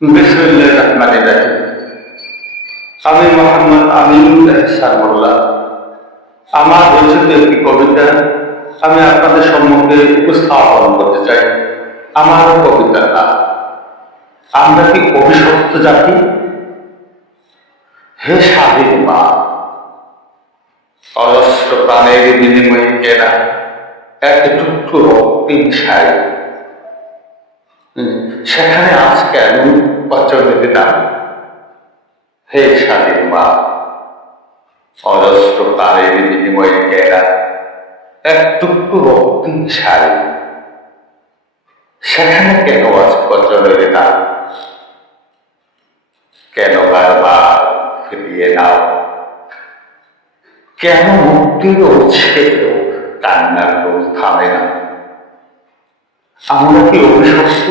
বিসমিল্লাহির রহমানির রহিম। আমি মোহাম্মদ আমিনুল ইহসান মোল্লা। আমার রচিত একটি কবিতা আমি আপনাদের সম্মুখে উপস্থাপন করতে চাই। আমার কবিতার নাম আমরা কি অভিশপ্ত জাতি? হে স্বাধীন মা, অজস্র প্রাণের বিনিময়ে কেনা একটুকু রক্তিম শাড়ি, সেখানে আজ কেন প্রচলিত না? হে স্বাধীন মা, অজস্র প্রাণের বিনিময়ে কেনা একটুকু রক্তিম শাড়ি, সেখানে কেন আজ প্রচলিত না? কেন বারবার ফিরিয়ে নাও? কেন মুক্তির উচ্ছেদ কান্নার রোল থামে না? আমরা কি অভিশপ্ত,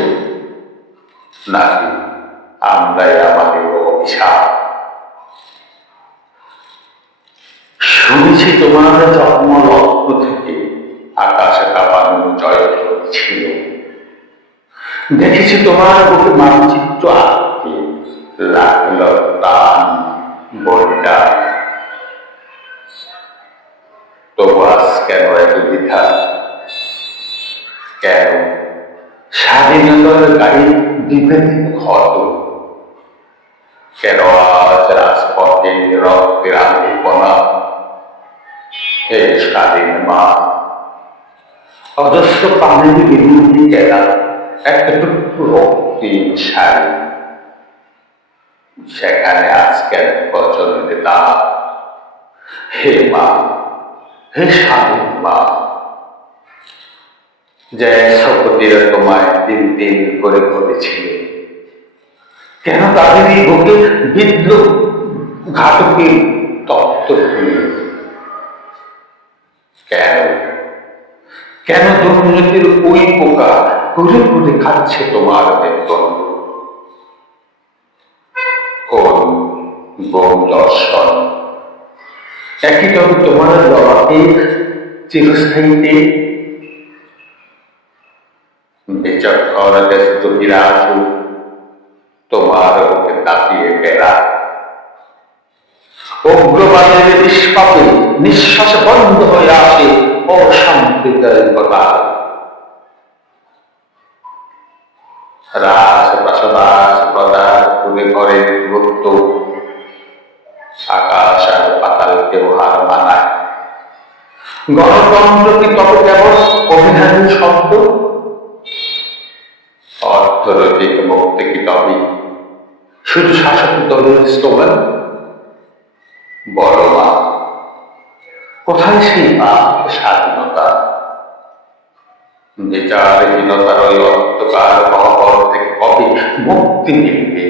নাকি আমরাই আমাদের অভিশাপ? শুনেছি তোমার জন্ম লগ্ন থেকে আকাশে কাঁপানো জয় ছিল। দেখেছি তোমার বুকে মানচিত্র আঁকতে লাগল প্রাণ বইটা। তবু আজ কেন এত দ্বিধা? কেন স্বাধীনতার গাড়ি দিবে ক্ষত? কেন আজ রাজপথে রক্তের আন্দোলনা? হে স্বাধীন মা, অজস্র প্রাণের বিরুদ্ধে কেনা একটুকু রক্তিম শাড়ি, সেখানে আজ কেন প্রচলিত না? হে মা, হে স্বাধীন মা, যে শপথের তোমায় দিন দিন করে করেছিল, কেন তাদেরই বুকে বিদ্রোহ ঘাতকের তত্ত্ব খুলে? কেন কেন দুর্নীতির ওই পোকা ঘুরে ঘুরে খাচ্ছে তোমার বেতন? কোন গৌণ দর্শন একই তবে তোমার জবাবে চিরস্থায়ীতে? বিচক্ষণ দেশ বিরাজ তোমার বুকে তাকিয়ে বেড়া, উগ্রবাদের নিষ্পাপে নিঃশ্বাস বন্ধ হয়ে আসে অসাম্প্রদায়িকতা। রাজপ্রাসাদ প্রদার ঘুরে ঘরে দূরত্ব, আকাশ আর পাতালকেও হার মানায়। গণতন্ত্র কি তবে কেবল অভিধানের শব্দ? অর্থনৈতিক মুক্তি কি তবে শুধু শাসক দলের স্লোগান? বড় মা, কোথায় সেই স্বাধীনতা? বিচারহীনতার ওই অন্ধকার গহ্বর থেকে কবে মুক্তি মিলবে?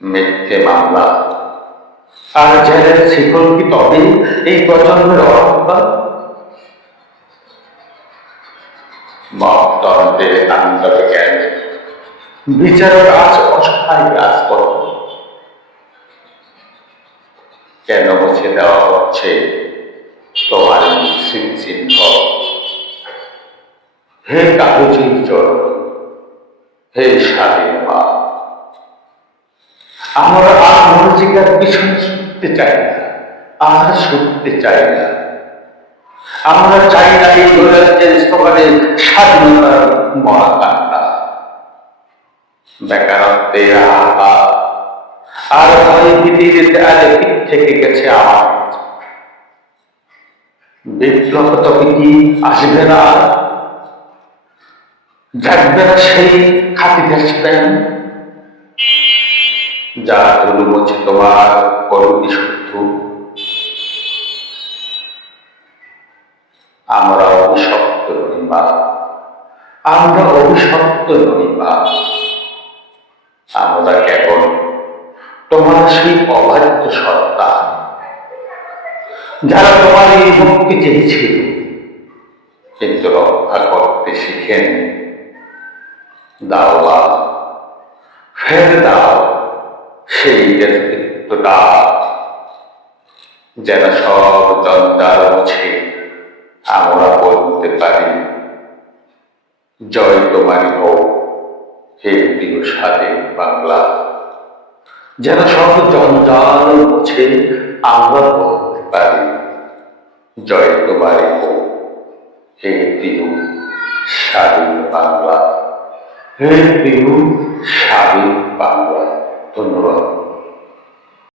মিথ্যে মামলা আর জেলের শিকল কি তবে এই প্রজন্মের অহংকার? মকদ্দণ্ডের আন্দোলনে জ্ঞান বিচারক আজ অসহায় রাজপথ। কেন মুছে দেওয়া হচ্ছে তোমার স্মৃতিচিহ্ন? হে কাগজের জল, হে স্বাধীন মা, আমরা আর মনোজিকার পিছনে ছুটতে চাই না, আর ছুটতে চাই না। আমরা চাই না এই দৈরাজ্যের স্লোগানে স্বাধীনতার মরা কান্না, বেকারত্বের আঘাত আর ভয় ভীতির দেয়ালে পিঠ থেকে গেছে আমার। বিপ্লব তবে কি আসবে না? জাগবে না সেই খাঁটি দেশপ্রেম, যা তুলু মুছে তোমার করুণী শুদ্ধ? আমরা অভিশপ্ত নই মা, আমরা অভিশপ্ত নই মা, আমরা কেবল তোমার সেই অবাধ্য সত্তা, যারা তোমার এই মুক্তি চেয়েছিল কিন্তু রক্ষা করতে শিখেন। দাও মা, ফের দাও সেই নেতৃত্বটা, যেন সব জঞ্জাল মুছে আমরা বলতে পারি জয় তোমারই হোক, হে প্রিয় স্বাধীন বাংলা, যেন সব জঞ্জাল মুছে আমরা পড়তে পারি, জয় তোমারই হোক হে প্রিয় স্বাধীন বাংলা, হে প্রিয় স্বাধীন বাংলা। ধন্যবাদ।